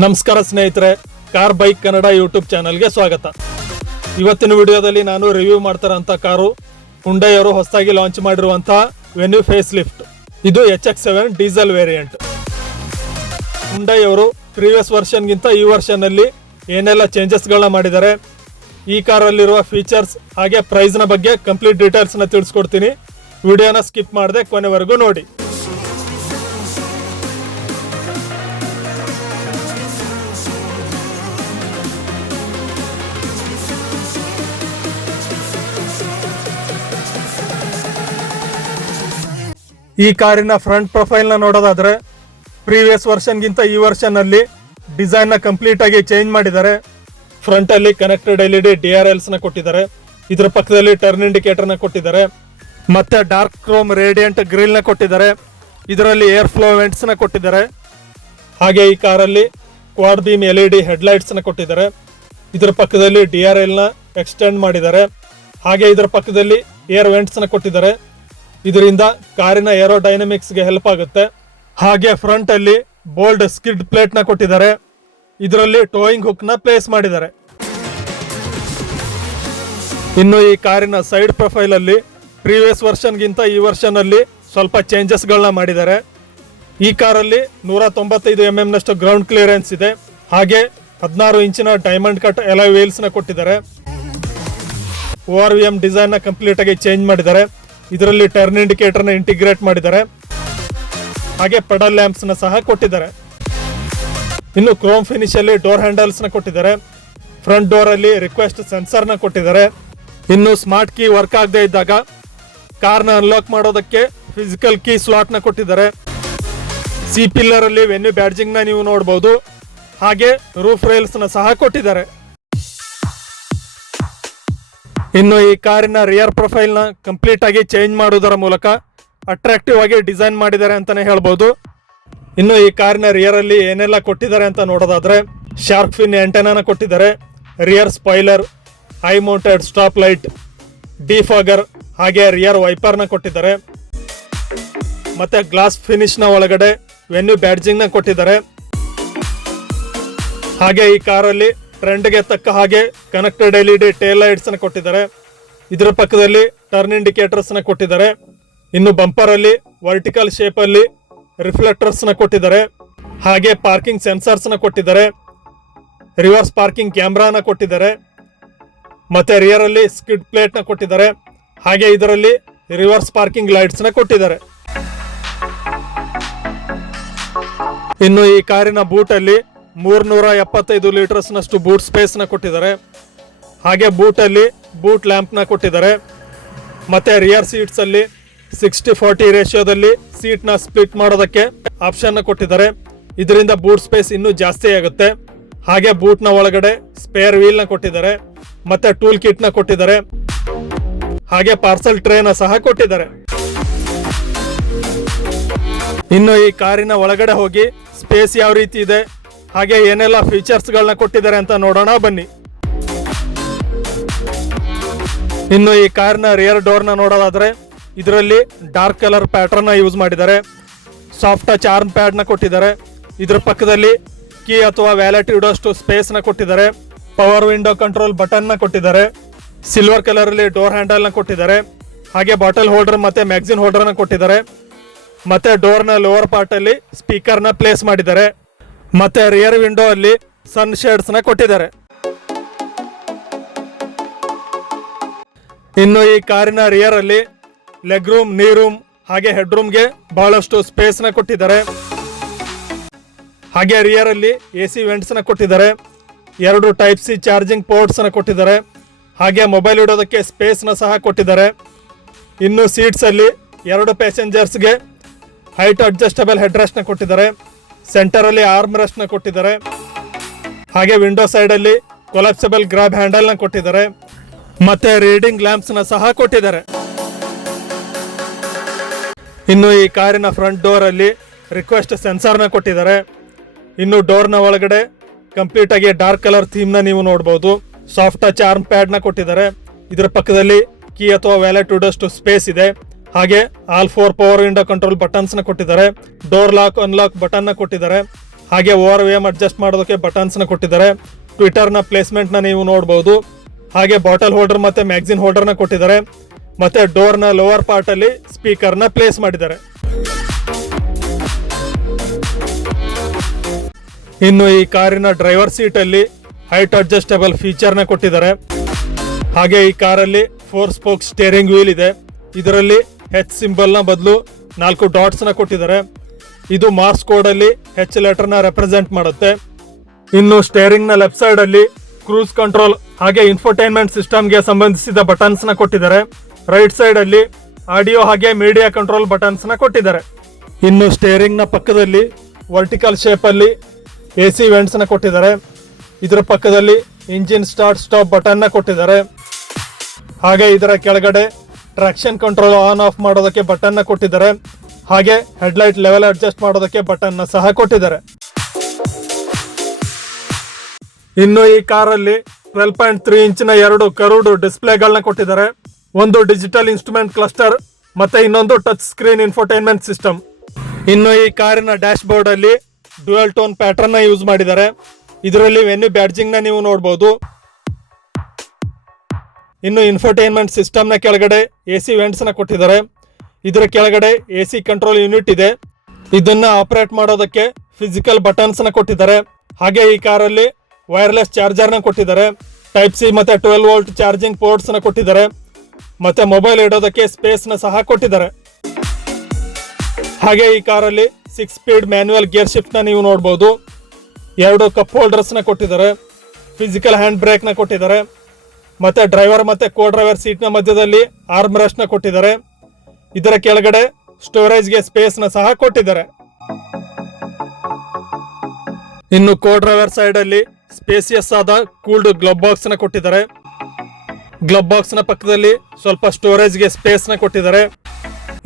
ನಮಸ್ಕಾರ ಸ್ನೇಹಿತರೆ, car bike Kannada YouTube ಚಾನಲ್ಗೆ ಸ್ವಾಗತ. ಇವತ್ತಿನ ವಿಡಿಯೋದಲ್ಲಿ ನಾನು ರಿವ್ಯೂ ಮಾಡ್ತಾರಂತ ಕಾರು ಹುಂಡೈ ಅವರು ಹೊಸದಾಗಿ ಲಾಂಚ್ ಮಾಡಿರುವಂತಹ ವೆನ್ಯೂ ಫೇಸ್ ಲಿಫ್ಟ್. ಇದು HX7 ಡೀಸೆಲ್ ವೇರಿಯಂಟ್. ಹುಂಡೈ ಅವರು ಪ್ರೀವಿಯಸ್ ವರ್ಷನ್ಗಿಂತ ಈ ವರ್ಷನ್ ಅಲ್ಲಿ ಏನೆಲ್ಲ ಚೇಂಜಸ್ಗಳನ್ನ ಮಾಡಿದ್ದಾರೆ, ಈ ಕಾರಲ್ಲಿರುವ ಫೀಚರ್ಸ್ ಹಾಗೆ ಪ್ರೈಸ್ನ ಬಗ್ಗೆ ಕಂಪ್ಲೀಟ್ ಡೀಟೇಲ್ಸ್ನ ತಿಳಿಸ್ಕೊಡ್ತೀನಿ. ವಿಡಿಯೋನ ಸ್ಕಿಪ್ ಮಾಡದೆ ಕೊನೆವರೆಗೂ ನೋಡಿ. ಈ ಕಾರಿನ ಫ್ರಂಟ್ ಪ್ರೊಫೈಲ್ನ ನೋಡೋದಾದ್ರೆ ಪ್ರೀವಿಯಸ್ ವರ್ಷನ್ಗಿಂತ ಈ ವರ್ಷನ್ ಅಲ್ಲಿ ಡಿಸೈನ್ನ ಕಂಪ್ಲೀಟ್ ಆಗಿ ಚೇಂಜ್ ಮಾಡಿದ್ದಾರೆ. ಫ್ರಂಟ್ ಅಲ್ಲಿ ಕನೆಕ್ಟೆಡ್ LED DRLs ನ ಕೊಟ್ಟಿದ್ದಾರೆ. ಇದರ ಪಕ್ಕದಲ್ಲಿ ಟರ್ನ್ ಇಂಡಿಕೇಟರ್ ನ ಕೊಟ್ಟಿದ್ದಾರೆ. ಮತ್ತೆ ಡಾರ್ಕ್ ಕ್ರೋಮ್ ರೇಡಿಯಂಟ್ ಗ್ರಿಲ್ ನ ಕೊಟ್ಟಿದ್ದಾರೆ. ಇದರಲ್ಲಿ ಏರ್ ಫ್ಲೋ ವೆಂಟ್ಸ್ ನ ಕೊಟ್ಟಿದ್ದಾರೆ. ಹಾಗೆ ಈ ಕಾರಲ್ಲಿ ಕ್ವಾಡ್ ಬೀಮ್ LED ಹೆಡ್ಲೈಟ್ಸ್ ನ ಕೊಟ್ಟಿದ್ದಾರೆ. ಇದರ ಪಕ್ಕದಲ್ಲಿ DRL ನ ಎಕ್ಸ್ಟೆಂಡ್ ಮಾಡಿದ್ದಾರೆ. ಹಾಗೆ ಇದರ ಪಕ್ಕದಲ್ಲಿ ಏರ್ ವೆಂಟ್ಸ್ ನ ಕೊಟ್ಟಿದ್ದಾರೆ. ಇದರಿಂದ ಕಾರಿನ ಏರೋಡೈನಮಿಕ್ಸ್ ಗೆ ಹೆಲ್ಪ್ ಆಗುತ್ತೆ. ಹಾಗೆ ಫ್ರಂಟ್ ಅಲ್ಲಿ ಬೋಲ್ಡ್ ಸ್ಕಿಡ್ ಪ್ಲೇಟ್ ನ ಕೊಟ್ಟಿದ್ದಾರೆ. ಇದರಲ್ಲಿ ಟೋಯಿಂಗ್ ಹುಕ್ ನ ಪ್ಲೇಸ್ ಮಾಡಿದ್ದಾರೆ. ಇನ್ನು ಈ ಕಾರಿನ ಸೈಡ್ ಪ್ರೊಫೈಲ್ ಅಲ್ಲಿ ಪ್ರೀವಿಯಸ್ ವರ್ಷನ್ ಗಿಂತ ಈ ವರ್ಷನ್ ಅಲ್ಲಿ ಸ್ವಲ್ಪ ಚೇಂಜಸ್ ಗಳನ್ನ ಮಾಡಿದ್ದಾರೆ. ಈ ಕಾರಲ್ಲಿ 195 mm ನಷ್ಟು ಗ್ರೌಂಡ್ ಕ್ಲಿಯರೆನ್ಸ್ ಇದೆ. ಹಾಗೆ 16 ಇಂಚಿನ ಡೈಮಂಡ್ ಕಟ್ ಅಲಾಯ್ ವೀಲ್ಸ್ ನ ಕೊಟ್ಟಿದ್ದಾರೆ. ORVM ಡಿಸೈನ್ ನ ಕಂಪ್ಲೀಟ್ ಆಗಿ ಚೇಂಜ್ ಮಾಡಿದ್ದಾರೆ. ಇದರಲ್ಲಿ ಟರ್ನ್ ಇಂಡಿಕೇಟರ್ ನ ಇಂಟಿಗ್ರೇಟ್ ಮಾಡಿದ್ದಾರೆ. ಹಾಗೆ ಪೆಡಲ್ ಲ್ಯಾಂಪ್ಸ್ ನ ಸಹ ಕೊಟ್ಟಿದ್ದಾರೆ. ಇನ್ನು ಕ್ರೋಮ್ ಫಿನಿಶ್ ಅಲ್ಲಿ ಡೋರ್ ಹ್ಯಾಂಡಲ್ಸ್ ನ ಕೊಟ್ಟಿದ್ದಾರೆ. ಫ್ರಂಟ್ ಡೋರ್ ಅಲ್ಲಿ ರಿಕ್ವೆಸ್ಟ್ ಸೆನ್ಸರ್ ನ ಕೊಟ್ಟಿದ್ದಾರೆ. ಇನ್ನು ಸ್ಮಾರ್ಟ್ ಕೀ ವರ್ಕ್ ಆಗದೆ ಇದ್ದಾಗ ಕಾರ್ನ ಅನ್ಲಾಕ್ ಮಾಡೋದಕ್ಕೆ ಫಿಸಿಕಲ್ ಕೀ ಸ್ಲಾಟ್ ನ ಕೊಟ್ಟಿದ್ದಾರೆ. ಸಿ ಪಿಲ್ಲರ್ ಅಲ್ಲಿ ವೆನ್ಯೂ ಬ್ಯಾಡ್ಜಿಂಗ್ ನ ನೀವು ನೋಡಬಹುದು. ಹಾಗೆ ರೂಫ್ ರೈಲ್ಸ್ ನ ಸಹ ಕೊಟ್ಟಿದ್ದಾರೆ. ಇನ್ನು ಈ ಕಾರಿನ ರಿಯರ್ ಪ್ರೊಫೈಲ್ ನ ಕಂಪ್ಲೀಟ್ ಆಗಿ ಚೇಂಜ್ ಮಾಡುವುದರ ಮೂಲಕ ಅಟ್ರಾಕ್ಟಿವ್ ಆಗಿ ಡಿಸೈನ್ ಮಾಡಿದ್ದಾರೆ ಅಂತಾನೆ ಹೇಳ್ಬೋದು. ಇನ್ನು ಈ ಕಾರಿನ ರಿಯರ್ ಅಲ್ಲಿ ಏನೆಲ್ಲ ಕೊಟ್ಟಿದ್ದಾರೆ ಅಂತ ನೋಡೋದಾದ್ರೆ ಶಾರ್ಕ್ ಫಿನ್ ಆಂಟೆನಾನ ಕೊಟ್ಟಿದ್ದಾರೆ. Rear spoiler, high mounted stop light, defogger ಹಾಗೆ ರಿಯರ್ ವೈಪರ್ ನ ಕೊಟ್ಟಿದ್ದಾರೆ. ಮತ್ತೆ ಗ್ಲಾಸ್ ಫಿನಿಶ್ ನ ಒಳಗಡೆ ವೆನ್ಯೂ ಬ್ಯಾಡ್ಜಿಂಗ್ ನ ಕೊಟ್ಟಿದ್ದಾರೆ. ಹಾಗೆ ಈ ಕಾರಲ್ಲಿ ಟ್ರೆಂಡ್ಗೆ ತಕ್ಕ ಹಾಗೆ ಕನೆಕ್ಟೆಡ್ LED ಟೇಲ್ ಲೈಟ್ಸ್ ನ ಕೊಟ್ಟಿದ್ದಾರೆ. ಇದರ ಪಕ್ಕದಲ್ಲಿ ಟರ್ನ್ ಇಂಡಿಕೇಟರ್ಸ್ ನ ಕೊಟ್ಟಿದ್ದಾರೆ. ಇನ್ನು ಬಂಪರ್ ಅಲ್ಲಿ ವರ್ಟಿಕಲ್ ಶೇಪ್ ಅಲ್ಲಿ ರಿಫ್ಲೆಕ್ಟರ್ಸ್ ನ ಕೊಟ್ಟಿದ್ದಾರೆ. ಹಾಗೆ ಪಾರ್ಕಿಂಗ್ ಸೆನ್ಸರ್ಸ್ ನ ಕೊಟ್ಟಿದ್ದಾರೆ. ರಿವರ್ಸ್ ಪಾರ್ಕಿಂಗ್ ಕ್ಯಾಮ್ರಾನ ಕೊಟ್ಟಿದ್ದಾರೆ. ಮತ್ತೆ ರಿಯರ್ ಅಲ್ಲಿ ಸ್ಕಿಡ್ ಪ್ಲೇಟ್ ನ ಕೊಟ್ಟಿದ್ದಾರೆ. ಹಾಗೆ ಇದರಲ್ಲಿ ರಿವರ್ಸ್ ಪಾರ್ಕಿಂಗ್ ಲೈಟ್ಸ್ ನ ಕೊಟ್ಟಿದ್ದಾರೆ. ಇನ್ನು ಈ ಕಾರಿನ ಬೂಟ್ ಅಲ್ಲಿ 375 ಲೀಟರ್ಸ್ ನಷ್ಟು ಬೂಟ್ ಸ್ಪೇಸ್ ನ ಕೊಟ್ಟಿದ್ದಾರೆ. ಹಾಗೆ ಬೂಟ್ ಅಲ್ಲಿ ಬೂಟ್ ಲ್ಯಾಂಪ್ ನ ಕೊಟ್ಟಿದ್ದಾರೆ. ಮತ್ತೆ ರಿಯರ್ ಸೀಟ್ಸ್ ಅಲ್ಲಿ 60-40 ರೇಷಿಯೋದಲ್ಲಿ ಸೀಟ್ ನ ಸ್ಪ್ಲಿಟ್ ಮಾಡೋದಕ್ಕೆ ಆಪ್ಷನ್ ನ ಕೊಟ್ಟಿದ್ದಾರೆ. ಇದರಿಂದ ಬೂಟ್ ಸ್ಪೇಸ್ ಇನ್ನೂ ಜಾಸ್ತಿ ಆಗುತ್ತೆ. ಹಾಗೆ ಬೂಟ್ ನ ಒಳಗಡೆ ಸ್ಪೇರ್ ವೀಲ್ ನ ಕೊಟ್ಟಿದ್ದಾರೆ. ಮತ್ತೆ ಟೂಲ್ ಕಿಟ್ ನ ಕೊಟ್ಟಿದ್ದಾರೆ. ಹಾಗೆ ಪಾರ್ಸಲ್ ಟ್ರೇ ನ ಸಹ ಕೊಟ್ಟಿದ್ದಾರೆ. ಇನ್ನು ಈ ಕಾರಿನ ಒಳಗಡೆ ಹೋಗಿ ಸ್ಪೇಸ್ ಯಾವ ರೀತಿ ಇದೆ ಹಾಗೆ ಏನೆಲ್ಲ ಫೀಚರ್ಸ್ ಗಳನ್ನ ಕೊಟ್ಟಿದ್ದಾರೆ ಅಂತ ನೋಡೋಣ ಬನ್ನಿ. ಇನ್ನು ಈ ಕಾರಿನ ರಿಯರ್ ಡೋರ್ ನ ನೋಡೋದಾದ್ರೆ ಇದರಲ್ಲಿ ಡಾರ್ಕ್ ಕಲರ್ ಪ್ಯಾಟರ್ನ್ ನ ಯೂಸ್ ಮಾಡಿದ್ದಾರೆ. ಸಾಫ್ಟ್ ಟಚ್ ಆರ್ಮ್ ಪ್ಯಾಡ್ ನ ಕೊಟ್ಟಿದ್ದಾರೆ. ಇದ್ರ ಪಕ್ಕದಲ್ಲಿ ಕೀ ಅಥವಾ ವ್ಯಾಲೆಟ್ ಇಡೋಷ್ಟು ಸ್ಪೇಸ್ ನ ಕೊಟ್ಟಿದ್ದಾರೆ. ಪವರ್ ವಿಂಡೋ ಕಂಟ್ರೋಲ್ ಬಟನ್ ನ ಕೊಟ್ಟಿದ್ದಾರೆ. ಸಿಲ್ವರ್ ಕಲರ್ ಅಲ್ಲಿ ಡೋರ್ ಹ್ಯಾಂಡಲ್ ನ ಕೊಟ್ಟಿದ್ದಾರೆ. ಹಾಗೆ ಬಾಟಲ್ ಹೋಲ್ಡರ್ ಮತ್ತೆ ಮ್ಯಾಗ್ಝಿನ್ ಹೋಲ್ಡರ್ ನ ಕೊಟ್ಟಿದ್ದಾರೆ. ಮತ್ತೆ ಡೋರ್ ನ ಲೋವರ್ ಪಾರ್ಟ್ ಅಲ್ಲಿ ಸ್ಪೀಕರ್ ನ ಪ್ಲೇಸ್ ಮಾಡಿದ್ದಾರೆ. ಮತ್ತೆ ರಿಯರ್ ವಿಂಡೋ ಅಲ್ಲಿ ಸನ್ ಶೇಡ್ಸ್ ನ ಕೊಟ್ಟಿದ್ದಾರೆ. ಇನ್ನು ಈ ಕಾರಿನ ರಿಯರ್ ಅಲ್ಲಿ ಲೆಗ್ ರೂಮ್, ನೀ ರೂಮ್ ಹಾಗೆ ಹೆಡ್ ರೂಮ್ ಗೆ ಬಹಳಷ್ಟು ಸ್ಪೇಸ್ ನ ಕೊಟ್ಟಿದ್ದಾರೆ. ಹಾಗೆ ರಿಯರ್ ಅಲ್ಲಿ AC ವೆಂಟ್ಸ್ ನ ಕೊಟ್ಟಿದ್ದಾರೆ. 2 Type-C ಚಾರ್ಜಿಂಗ್ ಪೋರ್ಟ್ಸ್ ನ ಕೊಟ್ಟಿದ್ದಾರೆ. ಹಾಗೆ ಮೊಬೈಲ್ ಇಡೋದಕ್ಕೆ ಸ್ಪೇಸ್ ನ ಸಹ ಕೊಟ್ಟಿದ್ದಾರೆ. ಇನ್ನು ಸೀಟ್ಸ್ ಅಲ್ಲಿ 2 ಪ್ಯಾಸೆಂಜರ್ಸ್ ಗೆ ಹೈಟ್ ಅಡ್ಜಸ್ಟಬಲ್ ಹೆಡ್ ರೆಸ್ಟ್ ನ ಕೊಟ್ಟಿದ್ದಾರೆ. ಸೆಂಟರ್ ಅಲ್ಲಿ ಆರ್ಮ್ ರೆಸ್ಟ್ ನ ಕೊಟ್ಟಿದ್ದಾರೆ. ಹಾಗೆ ವಿಂಡೋ ಸೈಡ್ ಅಲ್ಲಿ ಕೊಲಾಪ್ಸಬಲ್ ಗ್ರಾಬ್ ಹ್ಯಾಂಡಲ್ ನ ಕೊಟ್ಟಿದ್ದಾರೆ. ಮತ್ತೆ ರೀಡಿಂಗ್ ಲ್ಯಾಂಪ್ಸ್ ನ ಸಹ ಕೊಟ್ಟಿದ್ದಾರೆ. ಇನ್ನು ಈ ಕಾರಿನ ಫ್ರಂಟ್ ಡೋರ್ ಅಲ್ಲಿ ರಿಕ್ವೆಸ್ಟ್ ಸೆನ್ಸರ್ ನ ಕೊಟ್ಟಿದ್ದಾರೆ. ಇನ್ನು ಡೋರ್ ನ ಒಳಗಡೆ ಕಂಪ್ಲೀಟ್ ಆಗಿ ಡಾರ್ಕ್ ಕಲರ್ ಥೀಮ್ ನ ನೀವು ನೋಡಬಹುದು. ಸಾಫ್ಟ್ ಟಚ್ ಆರ್ಮ್ ಪ್ಯಾಡ್ ನ ಕೊಟ್ಟಿದ್ದಾರೆ. ಇದರ ಪಕ್ಕದಲ್ಲಿ ಕೀ ಅಥವಾ ವ್ಯಾಲೆಟ್ ಇಡೋಷ್ಟು ಸ್ಪೇಸ್ ಇದೆ. ಹಾಗೆ all 4 power window control buttons ನ ಕೊಟ್ಟಿದ್ದಾರೆ. ಡೋರ್ ಲಾಕ್ ಅನ್ಲಾಕ್ ಬಟನ್ ನ ಕೊಟ್ಟಿದ್ದಾರೆ. ಹಾಗೆ ಓವರ್ ವೇಮ್ ಅಡ್ಜಸ್ಟ್ ಮಾಡೋದಕ್ಕೆ ಬಟನ್ಸ್ನ ಕೊಟ್ಟಿದ್ದಾರೆ. ಟ್ವಿಟರ್ನ ಪ್ಲೇಸ್ಮೆಂಟ್ನ ನೀವು ನೋಡ್ಬೋದು. ಹಾಗೆ ಬಾಟಲ್ ಹೋಲ್ಡರ್ ಮತ್ತು ಮ್ಯಾಗ್ಝಿನ್ ಹೋಲ್ಡರ್ನ ಕೊಟ್ಟಿದ್ದಾರೆ. ಮತ್ತು ಡೋರ್ನ ಲೋವರ್ ಪಾರ್ಟಲ್ಲಿ ಸ್ಪೀಕರ್ನ ಪ್ಲೇಸ್ ಮಾಡಿದ್ದಾರೆ. ಇನ್ನು ಈ ಕಾರಿನ ಡ್ರೈವರ್ ಸೀಟಲ್ಲಿ ಹೈಟ್ ಅಡ್ಜಸ್ಟಬಲ್ ಫೀಚರ್ನ ಕೊಟ್ಟಿದ್ದಾರೆ. ಹಾಗೆ ಈ ಕಾರಲ್ಲಿ 4 ಸ್ಪೋಕ್ ಸ್ಟೇರಿಂಗ್ ವೀಲ್ ಇದೆ. ಇದರಲ್ಲಿ ಹೆಚ್ ಸಿಂಬಲ್ನ ಬದಲು 4 ಡಾಟ್ಸ್ನ ಕೊಟ್ಟಿದ್ದಾರೆ. ಇದು ಮಾರ್ಸ್ ಕೋಡಲ್ಲಿ ಹೆಚ್ ಲೆಟರ್ನ ರೆಪ್ರೆಸೆಂಟ್ ಮಾಡುತ್ತೆ. ಇನ್ನು ಸ್ಟೇರಿಂಗ್ನ ಲೆಫ್ಟ್ ಸೈಡಲ್ಲಿ ಕ್ರೂಸ್ ಕಂಟ್ರೋಲ್ ಹಾಗೆ ಇನ್ಫೋಟೈನ್ಮೆಂಟ್ ಸಿಸ್ಟಮ್ಗೆ ಸಂಬಂಧಿಸಿದ ಬಟನ್ಸ್ನ ಕೊಟ್ಟಿದ್ದಾರೆ. ರೈಟ್ ಸೈಡಲ್ಲಿ ಆಡಿಯೋ ಹಾಗೆ ಮೀಡಿಯಾ ಕಂಟ್ರೋಲ್ ಬಟನ್ಸ್ನ ಕೊಟ್ಟಿದ್ದಾರೆ. ಇನ್ನು ಸ್ಟೇರಿಂಗ್ನ ಪಕ್ಕದಲ್ಲಿ ವರ್ಟಿಕಲ್ ಶೇಪಲ್ಲಿ AC ವೆಂಟ್ಸ್ನ ಕೊಟ್ಟಿದ್ದಾರೆ. ಇದರ ಪಕ್ಕದಲ್ಲಿ ಇಂಜಿನ್ ಸ್ಟಾರ್ಟ್ ಸ್ಟಾಪ್ ಬಟನ್ನ ಕೊಟ್ಟಿದ್ದಾರೆ. ಹಾಗೆ ಇದರ ಕೆಳಗಡೆ ಟ್ರಾಕ್ಷನ್ ಕಂಟ್ರೋಲ್ ಆನ್ ಆಫ್ ಮಾಡೋದಕ್ಕೆ ಬಟನ್ನ ಕೊಟ್ಟಿದ್ದಾರೆ. ಹಾಗೆ ಹೆಡ್ಲೈಟ್ ಲೆವೆಲ್ ಅಡ್ಜಸ್ಟ್ ಮಾಡೋದಕ್ಕೆ ಬಟನ್ನ ಸಹ ಕೊಟ್ಟಿದ್ದಾರೆ. ಇನ್ನು ಈ ಕಾರಲ್ಲಿ 12.3 ಇಂಚಿನ 2 ಕರ್ವ್ಡ್ ಡಿಸ್ಪ್ಲೇಗಳನ್ನ ಕೊಟ್ಟಿದ್ದಾರೆ. ಒಂದು ಡಿಜಿಟಲ್ ಇನ್ಸ್ಟ್ರೂಮೆಂಟ್ ಕ್ಲಸ್ಟರ್ ಮತ್ತೆ ಇನ್ನೊಂದು ಟಚ್ ಸ್ಕ್ರೀನ್ ಇನ್ಫೋಟೈನ್ಮೆಂಟ್ ಸಿಸ್ಟಮ್. ಇನ್ನು ಈ ಕಾರಿನ ಡ್ಯಾಶ್ ಬೋರ್ಡ್ ಅಲ್ಲಿ ಡ್ಯುಯಲ್ ಟೋನ್ ಪ್ಯಾಟರ್ನ್ ನ ಯೂಸ್ ಮಾಡಿದ್ದಾರೆ. ಇದರಲ್ಲಿ ವೆನ್ಯೂ ಬ್ಯಾಡ್ಜಿಂಗ್ ನ ನೀವು ನೋಡಬಹುದು. ಇನ್ನು ಇನ್ಫೋಟೈನ್ಮೆಂಟ್ ಸಿಸ್ಟಮ್ ನ ಕೆಳಗಡೆ AC ವೆಂಟ್ಸ್ ನ ಕೊಟ್ಟಿದ್ದಾರೆ. ಇದರ ಕೆಳಗಡೆ AC ಕಂಟ್ರೋಲ್ ಯೂನಿಟ್ ಇದೆ. ಇದನ್ನ ಆಪರೇಟ್ ಮಾಡೋದಕ್ಕೆ ಫಿಸಿಕಲ್ ಬಟನ್ಸ್ ನ ಕೊಟ್ಟಿದ್ದಾರೆ. ಹಾಗೆ ಈ ಕಾರಲ್ಲಿ ವೈರ್ಲೆಸ್ ಚಾರ್ಜರ್ ನ ಕೊಟ್ಟಿದ್ದಾರೆ. ಟೈಪ್ ಸಿ ಮತ್ತೆ 12 ವೋಲ್ಟ್ ಚಾರ್ಜಿಂಗ್ ಪೋರ್ಟ್ಸ್ ನ ಕೊಟ್ಟಿದ್ದಾರೆ. ಮತ್ತೆ ಮೊಬೈಲ್ ಇಡೋದಕ್ಕೆ ಸ್ಪೇಸ್ ನ ಸಹ ಕೊಟ್ಟಿದ್ದಾರೆ. ಹಾಗೆ ಈ ಕಾರಲ್ಲಿ 6 ಸ್ಪೀಡ್ ಮ್ಯಾನ್ಯುವಲ್ ಗೇರ್ ಶಿಫ್ಟ್ ನ ನೀವು ನೋಡಬಹುದು. 2 ಕಪ್ ಹೋಲ್ಡರ್ಸ್ ನ ಕೊಟ್ಟಿದ್ದಾರೆ. ಫಿಸಿಕಲ್ ಹ್ಯಾಂಡ್ ಬ್ರೇಕ್ ನ ಕೊಟ್ಟಿದ್ದಾರೆ. ಮತ್ತೆ ಡ್ರೈವರ್ ಮತ್ತೆ ಕೋ ಡ್ರೈವರ್ ಸೀಟ್ ನ ಮಧ್ಯದಲ್ಲಿ ಆರ್ಮ್ ರೆಸ್ಟ್ ನ ಕೊಟ್ಟಿದ್ದಾರೆ. ಇದರ ಕೆಳಗಡೆ ಸ್ಟೋರೇಜ್ಗೆ ಸ್ಪೇಸ್ ನ ಸಹ ಕೊಟ್ಟಿದ್ದಾರೆ. ಇನ್ನು ಕೋ ಡ್ರೈವರ್ ಸೈಡ್ ಅಲ್ಲಿ ಸ್ಪೇಸಿಯಸ್ ಆದ ಕೂಲ್ಡ್ ಗ್ಲಬ್ ಬಾಕ್ಸ್ ನ ಕೊಟ್ಟಿದ್ದಾರೆ. ಗ್ಲಬ್ ಬಾಕ್ಸ್ ನ ಪಕ್ಕದಲ್ಲಿ ಸ್ವಲ್ಪ ಸ್ಟೋರೇಜ್ಗೆ ಸ್ಪೇಸ್ ನ ಕೊಟ್ಟಿದ್ದಾರೆ.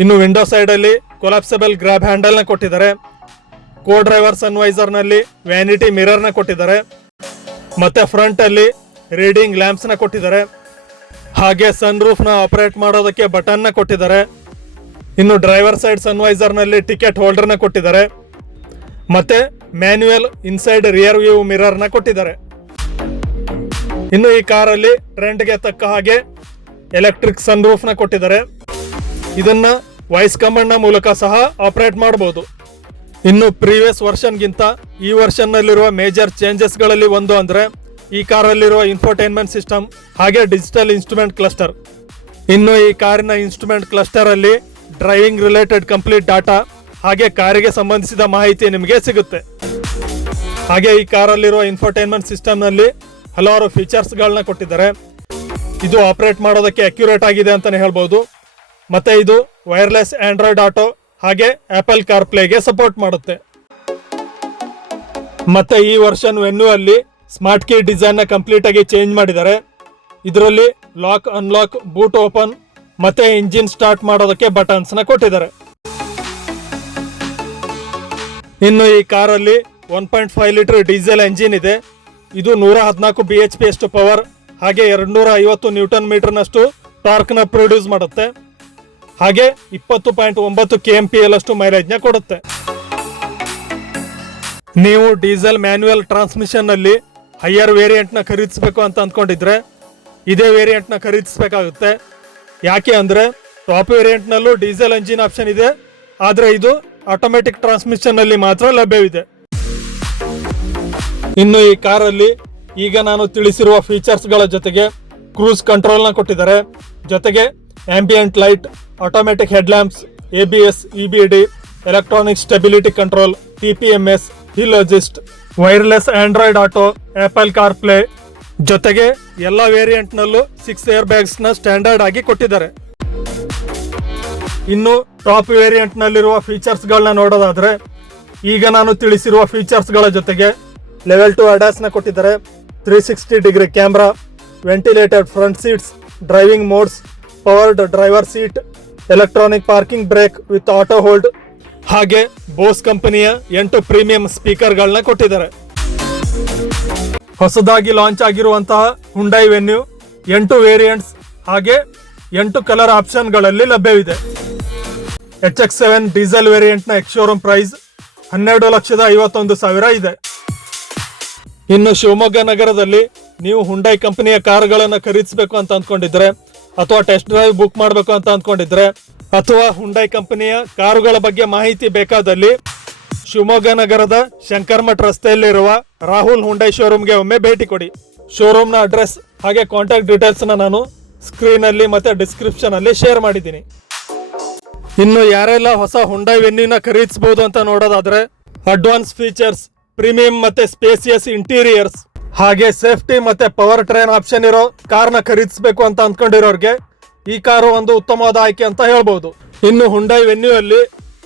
ಇನ್ನು ವಿಂಡೋ ಸೈಡ್ ಅಲ್ಲಿ ಕೊಲಾಪ್ಸಬಲ್ ಗ್ರಾಬ್ ಹ್ಯಾಂಡಲ್ ನ ಕೊಟ್ಟಿದ್ದಾರೆ. ಕೋ ಡ್ರೈವರ್ ಸನ್ವೈಸರ್ ನಲ್ಲಿ ವ್ಯಾನಿಟಿ ಮಿರರ್ ನ ಕೊಟ್ಟಿದ್ದಾರೆ. ಮತ್ತೆ ಫ್ರಂಟ್ ಅಲ್ಲಿ ರೀಡಿಂಗ್ ಲ್ಯಾಂಪ್ಸ್ ನ ಕೊಟ್ಟಿದ್ದಾರೆ. ಹಾಗೆ ಸನ್ ರೂಫ್ ನ ಆಪರೇಟ್ ಮಾಡೋದಕ್ಕೆ ಬಟನ್ ನ ಕೊಟ್ಟಿದ್ದಾರೆ. ಇನ್ನು ಡ್ರೈವರ್ ಸೈಡ್ ಸನ್ವೈಸರ್ ನಲ್ಲಿ ಟಿಕೆಟ್ ಹೋಲ್ಡರ್ ನ ಕೊಟ್ಟಿದ್ದಾರೆ. ಮತ್ತೆ manual inside rear view mirror ನ ಕೊಟ್ಟಿದ್ದಾರೆ. ಇನ್ನು ಈ ಕಾರಲ್ಲಿ ಟ್ರೆಂಡ್ಗೆ ತಕ್ಕ ಹಾಗೆ ಎಲೆಕ್ಟ್ರಿಕ್ ಸನ್ ರೂಫ್ ನ ಕೊಟ್ಟಿದ್ದಾರೆ. ಇದನ್ನ ವಾಯ್ಸ್ ಕಮಾಂಡ್ ನ ಮೂಲಕ ಸಹ ಆಪರೇಟ್ ಮಾಡಬಹುದು. ಇನ್ನು ಪ್ರೀವಿಯಸ್ ವರ್ಷನ್ಗಿಂತ ಈ ವರ್ಷನ್ ನಲ್ಲಿರುವ ಮೇಜರ್ ಚೇಂಜಸ್ ಗಳಲ್ಲಿ ಒಂದು ಅಂದ್ರೆ ಈ ಕಾರಲ್ಲಿರುವ ಇನ್ಫೋಟೈನ್ಮೆಂಟ್ ಸಿಸ್ಟಮ್ ಹಾಗೆ ಡಿಜಿಟಲ್ ಇನ್ಸ್ಟ್ರೂಮೆಂಟ್ ಕ್ಲಸ್ಟರ್. ಇನ್ನು ಈ ಕಾರಿನ ಇನ್ಸ್ಟ್ರೂಮೆಂಟ್ ಕ್ಲಸ್ಟರ್ ಅಲ್ಲಿ ಡ್ರೈವಿಂಗ್ ರಿಲೇಟೆಡ್ ಕಂಪ್ಲೀಟ್ ಡಾಟಾ ಹಾಗೆ ಕಾರಿಗೆ ಸಂಬಂಧಿಸಿದ ಮಾಹಿತಿ ನಿಮಗೆ ಸಿಗುತ್ತೆ. ಹಾಗೆ ಈ ಕಾರಲ್ಲಿರುವ ಇನ್ಫೋಟೈನ್ಮೆಂಟ್ ಸಿಸ್ಟಮ್ ನಲ್ಲಿ ಹಲವಾರು ಫೀಚರ್ಸ್ ಗಳನ್ನ ಕೊಟ್ಟಿದ್ದಾರೆ. ಇದು ಆಪರೇಟ್ ಮಾಡೋದಕ್ಕೆ ಅಕ್ಯುರೇಟ್ ಆಗಿದೆ ಅಂತಾನೆ ಹೇಳ್ಬಹುದು. ಮತ್ತೆ ಇದು ವೈರ್ಲೆಸ್ ಆಂಡ್ರಾಯ್ಡ್ ಆಟೋ ಹಾಗೆ ಆಪಲ್ ಕಾರ್ ಪ್ಲೇಗೆ ಸಪೋರ್ಟ್ ಮಾಡುತ್ತೆ. ಮತ್ತೆ ಈ ವರ್ಷನ್ ವೆನ್ಯೂ ಅಲ್ಲಿ ಸ್ಮಾರ್ಟ್ ಕೀ ಡಿಸೈನ್ ನ ಕಂಪ್ಲೀಟ್ ಆಗಿ ಚೇಂಜ್ ಮಾಡಿದ್ದಾರೆ. ಇದರಲ್ಲಿ ಲಾಕ್ ಅನ್ಲಾಕ್ ಬೂಟ್ ಓಪನ್ ಮತ್ತೆ ಇಂಜಿನ್ ಸ್ಟಾರ್ಟ್ ಮಾಡೋದಕ್ಕೆ ಬಟನ್ಸ್ ನ ಕೊಟ್ಟಿದ್ದಾರೆ. ಇನ್ನು ಈ ಕಾರಲ್ಲಿ 1.5 ಲೀಟರ್ ಡೀಸೆಲ್ ಎಂಜಿನ್ ಇದೆ. ಇದು 114 BHP ಅಷ್ಟು ಪವರ್ ಹಾಗೆ 250 ನ್ಯೂಟನ್ ಮೀಟರ್ ನಷ್ಟು ಟಾರ್ಕ್ ನ ಪ್ರೊಡ್ಯೂಸ್ ಮಾಡುತ್ತೆ. ಹಾಗೆ 20.9 kmpl ಅಷ್ಟು ಮೈಲೇಜ್ ನ ಕೊಡುತ್ತೆ. ನೀವು ಡೀಸೆಲ್ ಮ್ಯಾನ್ಯುಯಲ್ ಟ್ರಾನ್ಸ್ಮಿಷನ್ ನಲ್ಲಿ ಹೈಯರ್ ವೇರಿಯಂಟ್ ನ ಖರೀದಿಸಬೇಕು ಅಂತ ಅಂದ್ಕೊಂಡಿದ್ರೆ ಇದೇ ವೇರಿಯಂಟ್ ನ ಖರೀದಿಸಬೇಕಾಗುತ್ತೆ. ಯಾಕೆ ಅಂದ್ರೆ ಟಾಪ್ ವೇರಿಯಂಟ್ ನಲ್ಲೂ ಡೀಸೆಲ್ ಎಂಜಿನ್ ಆಪ್ಷನ್ ಇದೆ, ಆದ್ರೆ ಇದು ಆಟೋಮೆಟಿಕ್ ಟ್ರಾನ್ಸ್ಮಿಷನ್ ನಲ್ಲಿ ಮಾತ್ರ ಲಭ್ಯವಿದೆ. ಇನ್ನು ಈ ಕಾರಲ್ಲಿ ಈಗ ನಾನು ತಿಳಿಸಿರುವ ಫೀಚರ್ಸ್ ಗಳ ಜೊತೆಗೆ ಕ್ರೂಸ್ ಕಂಟ್ರೋಲ್ ನ ಕೊಟ್ಟಿದ್ದಾರೆ. ಜೊತೆಗೆ ambient light, automatic head lamps, ABS, EBD, electronic stability control, TPMS, hill assist, wireless Android auto, apple car play ಜೊತೆಗೆ ಎಲ್ಲ ವೇರಿಯಂಟ್ ನಲ್ಲೂ 6 ಏರ್ ಬ್ಯಾಗ್ಸ್ ನ ಸ್ಟ್ಯಾಂಡರ್ಡ್ ಆಗಿ ಕೊಟ್ಟಿದ್ದಾರೆ. ಇನ್ನು ಟಾಪ್ ವೇರಿಯಂಟ್ ನಲ್ಲಿರುವ ಫೀಚರ್ಸ್ ಗಳನ್ನ ನೋಡೋದಾದ್ರೆ ಈಗ ನಾನು ತಿಳಿಸಿರುವ ಫೀಚರ್ಸ್ ಗಳ ಜೊತೆಗೆ ಲೆವೆಲ್ 2 ADAS ನ ಕೊಟ್ಟಿದ್ದಾರೆ. 360 degree camera, ventilated front seats, driving modes, powered driver seat, electronic parking brake with auto hold ಹಾಗೆ ಬೋಸ್ ಕಂಪನಿಯ 8 ಪ್ರೀಮಿಯಂ ಸ್ಪೀಕರ್ಗಳನ್ನ ಕೊಟ್ಟಿದ್ದಾರೆ. ಹೊಸದಾಗಿ ಲಾಂಚ್ ಆಗಿರುವಂತಹ ಹುಂಡೈ ವೆನ್ಯೂ 8 ವೇರಿಯಂಟ್ಸ್ ಹಾಗೆ 8 ಕಲರ್ ಆಪ್ಷನ್ಗಳಲ್ಲಿ ಲಭ್ಯವಿದೆ. HX7 ಡೀಸೆಲ್ ವೇರಿಯಂಟ್ ನ ಎಕ್ಸ್ ಶೋರೂಮ್ ಪ್ರೈಸ್ 12,51,000 ಇದೆ. ಇನ್ನು ಶಿವಮೊಗ್ಗ ನಗರದಲ್ಲಿ ನೀವು ಹುಂಡೈ ಕಂಪನಿಯ ಕಾರುಗಳನ್ನು ಖರೀದಿಸಬೇಕು ಅಂತ ಅಂದ್ಕೊಂಡಿದ್ರೆ, ಅಥವಾ ಟೆಸ್ಟ್ ಡ್ರೈವ್ ಬುಕ್ ಮಾಡಬೇಕು ಅಂತ ಅಂದ್ಕೊಂಡಿದ್ರೆ, ಅಥವಾ ಹುಂಡೈ ಕಂಪನಿಯ ಕಾರುಗಳ ಬಗ್ಗೆ ಮಾಹಿತಿ ಬೇಕಾದಲ್ಲಿ ಶಿವಮೊಗ್ಗ ನಗರದ ಶಂಕರಮಠ ರಸ್ತೆಯಲ್ಲಿರುವ ರಾಹುಲ್ ಹುಂಡೈ ಶೋರೂಮ್ಗೆ ಒಮ್ಮೆ ಭೇಟಿ ಕೊಡಿ. ಶೋರೂಮ್ನ ಅಡ್ರೆಸ್ ಹಾಗೆ ಕಾಂಟ್ಯಾಕ್ಟ್ ಡೀಟೇಲ್ಸ್ನ ನಾನು ಸ್ಕ್ರೀನಲ್ಲಿ ಮತ್ತು ಡಿಸ್ಕ್ರಿಪ್ಷನಲ್ಲಿ ಶೇರ್ ಮಾಡಿದ್ದೀನಿ. ಇನ್ನು ಯಾರೆಲ್ಲ ಹೊಸ ಹುಂಡೈ ವೆನ್ಯೂನ ಖರೀದಿಸಬಹುದು ಅಂತ ನೋಡೋದಾದ್ರೆ, ಅಡ್ವಾನ್ಸ್ ಫೀಚರ್ಸ್, ಪ್ರೀಮಿಯಂ ಮತ್ತೆ ಸ್ಪೇಸಿಯಸ್ ಇಂಟೀರಿಯರ್ಸ್, ಹಾಗೆ ಸೇಫ್ಟಿ ಮತ್ತೆ ಪವರ್ ಟ್ರೈನ್ ಆಪ್ಷನ್ ಇರೋ ಕಾರ್ನ ಖರೀದಿಸಬೇಕು ಅಂತ ಅಂದ್ಕೊಂಡಿರೋರಿಗೆ ಈ ಕಾರು ಒಂದು ಉತ್ತಮವಾದ ಆಯ್ಕೆ ಅಂತ ಹೇಳ್ಬೋದು. ಇನ್ನು ಹುಂಡೈ ವೆನ್ಯೂ ಅಲ್ಲಿ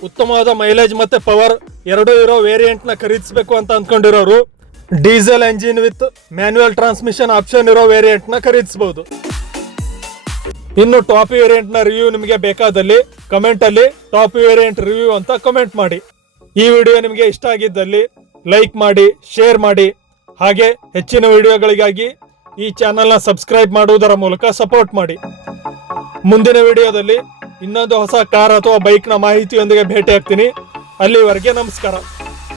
ಉತ್ತಮವಾದ ಮೈಲೇಜ್ ಮತ್ತೆ ಪವರ್ ಎರಡೂ ಇರೋ ವೇರಿಯಂಟ್ ನ ಖರೀದಿಸಬೇಕು ಅಂತ ಅಂದ್ಕೊಂಡಿರೋರು diesel engine with manual transmission option ಇರೋ ವೇರಿಯಂಟ್ ನ ಖರೀದಿಸಬಹುದು. ಇನ್ನು ಟಾಪ್ ವೇರಿಯಂಟ್ ನ ರಿವ್ಯೂ ನಿಮಗೆ ಬೇಕಾದಲ್ಲಿ ಕಮೆಂಟ್ ಅಲ್ಲಿ ಟಾಪ್ ವೇರಿಯಂಟ್ ರಿವ್ಯೂ ಅಂತ ಕಮೆಂಟ್ ಮಾಡಿ. ಈ ವಿಡಿಯೋ ನಿಮಗೆ ಇಷ್ಟ ಆಗಿದ್ದಲ್ಲಿ ಲೈಕ್ ಮಾಡಿ, ಶೇರ್ ಮಾಡಿ, ಹಾಗೆ ಹೆಚ್ಚಿನ ವಿಡಿಯೋಗಳಿಗಾಗಿ ಈ ಚಾನೆಲ್ನ ಸಬ್ಸ್ಕ್ರೈಬ್ ಮಾಡುವುದರ ಮೂಲಕ ಸಪೋರ್ಟ್ ಮಾಡಿ. ಮುಂದಿನ ವಿಡಿಯೋದಲ್ಲಿ ಇನ್ನೊಂದು ಹೊಸ ಕಾರ್ ಅಥವಾ ಬೈಕ್ನ ಮಾಹಿತಿಯೊಂದಿಗೆ ಭೇಟಿ ಆಗ್ತೀನಿ. ಅಲ್ಲಿವರೆಗೆ ನಮಸ್ಕಾರ.